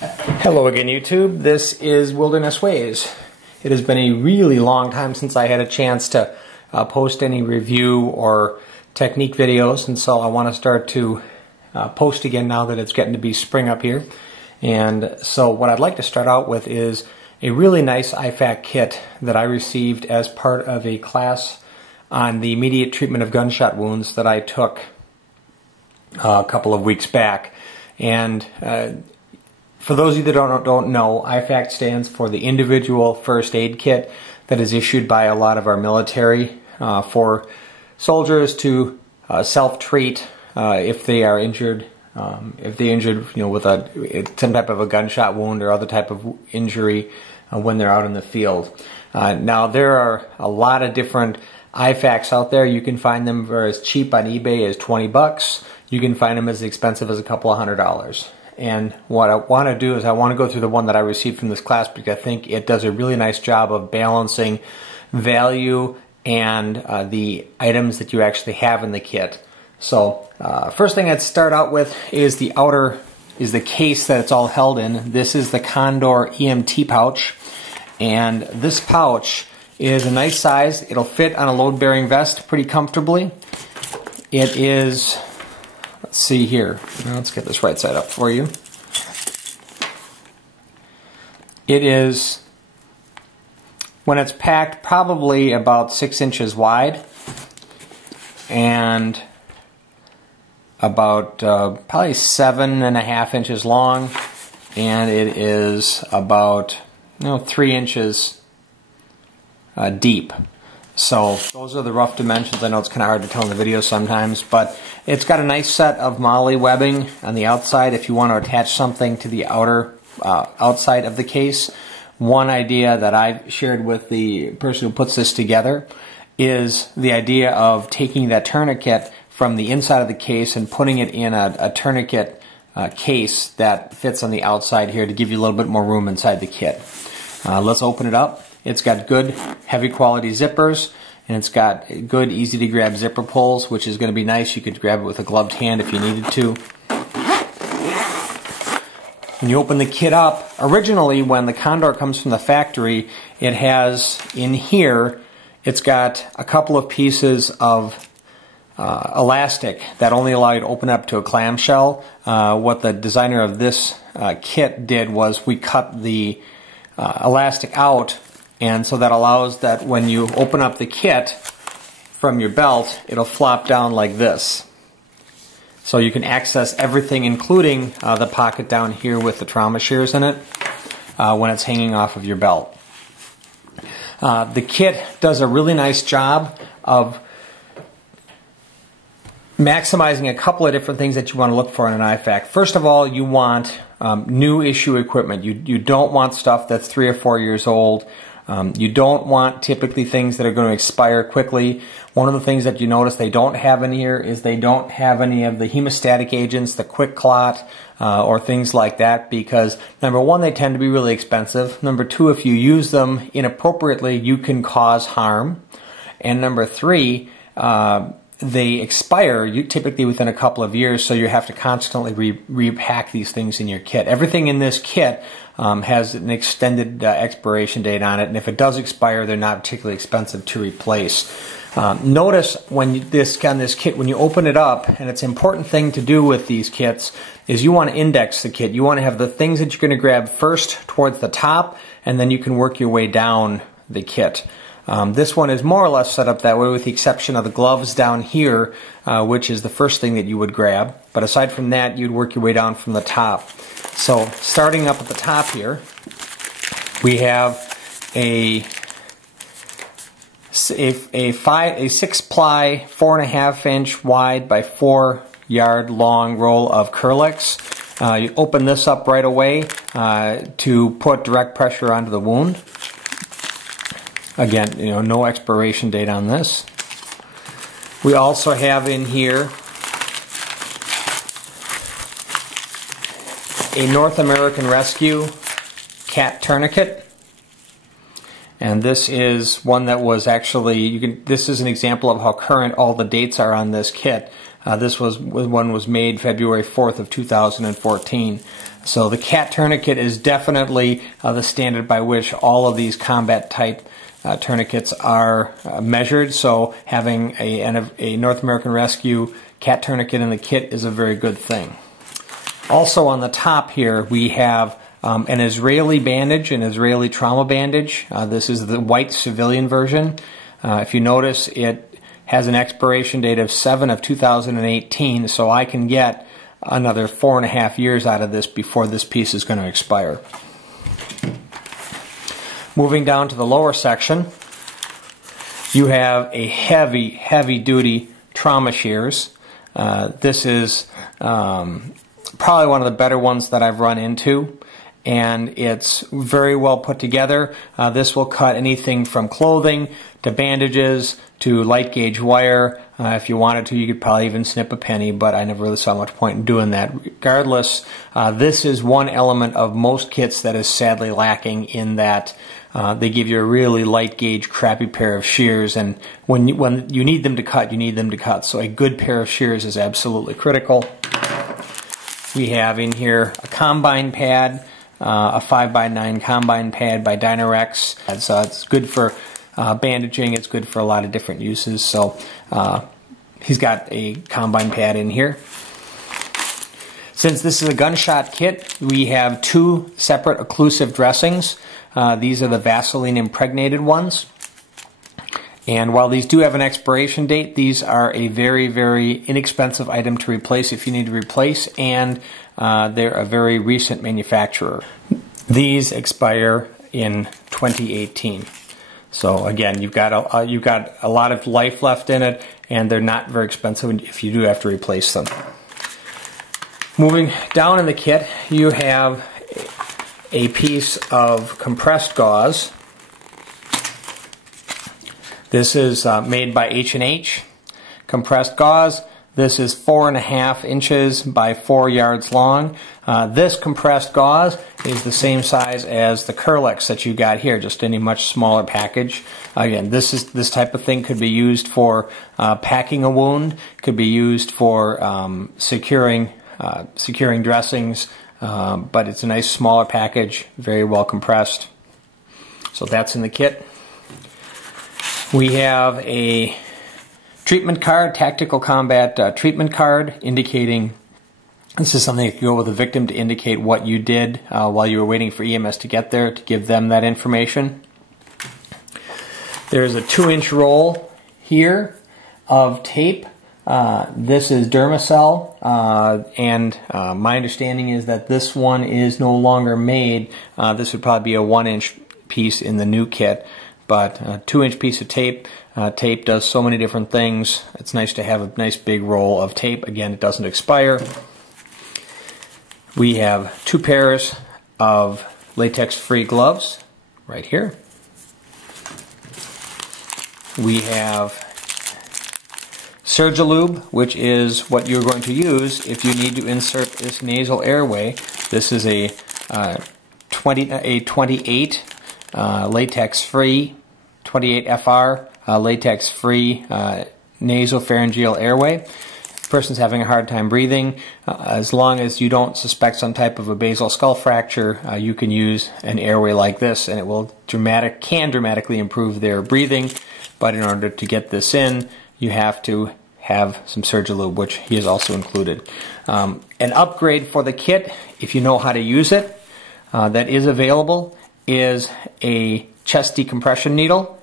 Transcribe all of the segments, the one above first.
Hello again, YouTube. This is Wilderness Ways. It has been a really long time since I had a chance to post any review or technique videos, and so I want to start to post again now that it's getting to be spring up here. And so what I'd like to start out with is a really nice IFAK kit that I received as part of a class on the immediate treatment of gunshot wounds that I took a couple of weeks back. And for those of you that don't know, IFAK stands for the Individual First Aid Kit that is issued by a lot of our military for soldiers to self-treat if they are injured. If they're injured, with some type of a gunshot wound or other type of injury when they're out in the field. Now there are a lot of different IFAKs out there. You can find them for as cheap on eBay as 20 bucks. You can find them as expensive as a couple of $100s. And what I want to do is I want to go through the one that I received from this class because I think it does a really nice job of balancing value and the items that you actually have in the kit. So first thing I'd start out with is the case that it's all held in. This is the Condor EMT pouch, and this pouch is a nice size. It'll fit on a load-bearing vest pretty comfortably. It is, let's see here. Let's get this right side up for you. It is, when it's packed, probably about 6 inches wide and about probably 7.5 inches long, and it is about 3 inches deep. So those are the rough dimensions. I know it's kind of hard to tell in the video sometimes, but it's got a nice set of MOLLE webbing on the outside if you want to attach something to the outside of the case. One idea that I've shared with the person who puts this together is the idea of taking that tourniquet from the inside of the case and putting it in a tourniquet case that fits on the outside here to give you a little bit more room inside the kit. Let's open it up. It's got good heavy quality zippers, and it's got good easy to grab zipper pulls, which is going to be nice. You could grab it with a gloved hand if you needed to. When you open the kit up, originally when the Condor comes from the factory, it has in here, it's got a couple of pieces of elastic that only allow you to open up to a clamshell. What the designer of this kit did was we cut the elastic out, and so that allows that when you open up the kit from your belt, it'll flop down like this. So you can access everything, including the pocket down here with the trauma shears in it when it's hanging off of your belt. The kit does a really nice job of maximizing a couple of different things that you want to look for in an IFAK. First of all, you want new issue equipment. You don't want stuff that's 3 or 4 years old. You don't want typically things that are going to expire quickly. One of the things that you notice they don't have in here is they don't have any of the hemostatic agents, the quick clot, or things like that, because number one, they tend to be really expensive. Number two, if you use them inappropriately, you can cause harm. And number three, they expire typically within a couple of years, so you have to constantly repack these things in your kit. Everything in this kit has an extended expiration date on it, and if it does expire, they're not particularly expensive to replace. Notice when this kit, when you open it up, and it's an important thing to do with these kits, is you want to index the kit. You want to have the things that you're going to grab first towards the top, and then you can work your way down the kit. This one is more or less set up that way, with the exception of the gloves down here, which is the first thing that you would grab. But aside from that, you'd work your way down from the top. So starting up at the top here, we have a 6-ply, 4.5 inch wide by 4 yard long roll of Kerlix. You open this up right away to put direct pressure onto the wound. Again, no expiration date on this. We also have in here a North American Rescue cat tourniquet. And this is one that was actually, this is an example of how current all the dates are on this kit. This one was made February 4th of 2014. So the CAT tourniquet is definitely the standard by which all of these combat type tourniquets are measured. So having a North American Rescue CAT tourniquet in the kit is a very good thing. Also on the top here we have an Israeli bandage, an Israeli trauma bandage. This is the white civilian version. If you notice, it has an expiration date of 7/2018, so I can get another 4.5 years out of this before this piece is going to expire. Moving down to the lower section, you have a heavy duty trauma shears. This is probably one of the better ones that I've run into, and it's very well put together. This will cut anything from clothing to bandages to light gauge wire. If you wanted to, you could probably even snip a penny, but I never really saw much point in doing that. Regardless, this is one element of most kits that is sadly lacking, in that they give you a really light gauge, crappy pair of shears, and when you need them to cut, you need them to cut. So a good pair of shears is absolutely critical. We have in here a combine pad, a 5x9 combine pad by Dynarex. So it's good for bandaging. It's good for a lot of different uses. So he's got a combine pad in here. Since this is a gunshot kit, we have two separate occlusive dressings. These are the Vaseline impregnated ones. And while these do have an expiration date, these are a very inexpensive item to replace if you need to replace, and they're a very recent manufacturer. These expire in 2018. So again, you've got a lot of life left in it, and they're not very expensive if you do have to replace them. Moving down in the kit, you have a piece of compressed gauze. This is made by H&H. Compressed gauze. This is 4.5 inches by 4 yards long. This compressed gauze is the same size as the Kerlix that you got here, just in a much smaller package. Again, this type of thing could be used for packing a wound, could be used for securing dressings, but it's a nice smaller package, very well compressed. So that's in the kit. We have a treatment card, tactical combat treatment card, indicating this is something that can go with the victim to indicate what you did while you were waiting for EMS to get there, to give them that information. There's a 2-inch roll here of tape. This is Dermacell, and my understanding is that this one is no longer made. This would probably be a 1-inch piece in the new kit, but a 2-inch piece of tape. Tape does so many different things. It's nice to have a nice big roll of tape. Again, it doesn't expire. We have 2 pairs of latex-free gloves right here. We have Surgilube, which is what you're going to use if you need to insert this nasal airway. This is a 28 latex-free, 28 FR latex-free nasopharyngeal airway. If the person's having a hard time breathing, as long as you don't suspect some type of a basal skull fracture, you can use an airway like this, and it will dramatically improve their breathing. But in order to get this in, you have to have some Surgilube, which he has also included. An upgrade for the kit, if you know how to use it, that is available, is a chest decompression needle.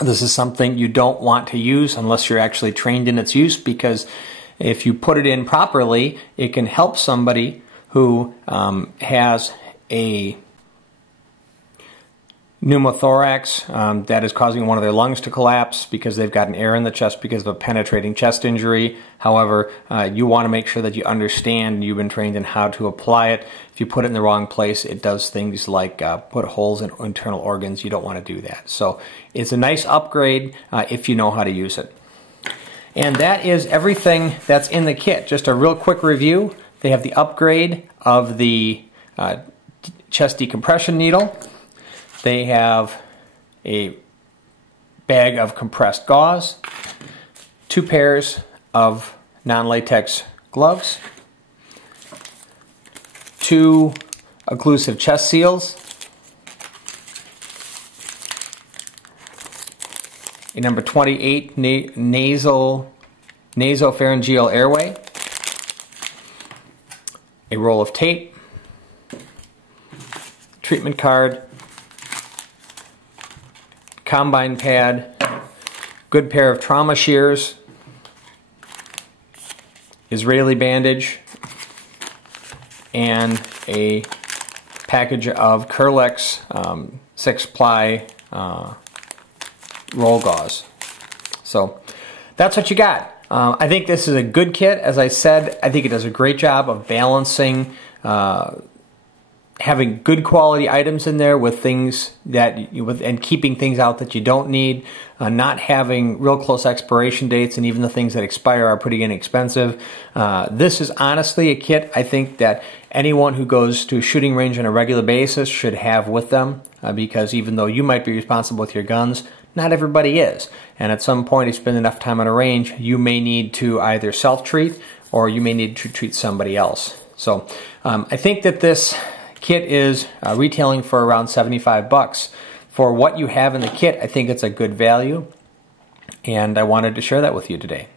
This is something you don't want to use unless you're actually trained in its use, because if you put it in properly, it can help somebody who has a pneumothorax that is causing one of their lungs to collapse because they've got an air in the chest because of a penetrating chest injury. However, you want to make sure that you understand and you've been trained in how to apply it. If you put it in the wrong place, it does things like put holes in internal organs. You don't want to do that. So it's a nice upgrade if you know how to use it. And that is everything that's in the kit. Just a real quick review. They have the upgrade of the chest decompression needle. They have a bag of compressed gauze, 2 pairs of non-latex gloves, 2 occlusive chest seals, a number 28 nasopharyngeal airway, a roll of tape, treatment card, combine pad, good pair of trauma shears, Israeli bandage, and a package of Kerlex 6-ply roll gauze. So that's what you got. I think this is a good kit. As I said, I think it does a great job of balancing having good quality items in there with things that and keeping things out that you don't need, not having real close expiration dates, and even the things that expire are pretty inexpensive. This is honestly a kit I think that anyone who goes to a shooting range on a regular basis should have with them, because even though you might be responsible with your guns, not everybody is. And at some point, if you spend enough time on a range, you may need to either self-treat or you may need to treat somebody else. So I think that this kit is retailing for around 75 bucks. For what you have in the kit, I think it's a good value, and I wanted to share that with you today.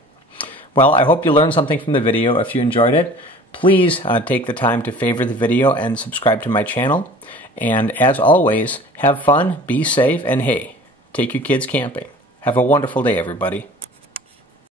Well, I hope you learned something from the video. If you enjoyed it, please take the time to favor the video and subscribe to my channel. And as always, have fun, be safe, and hey, take your kids camping. Have a wonderful day, everybody.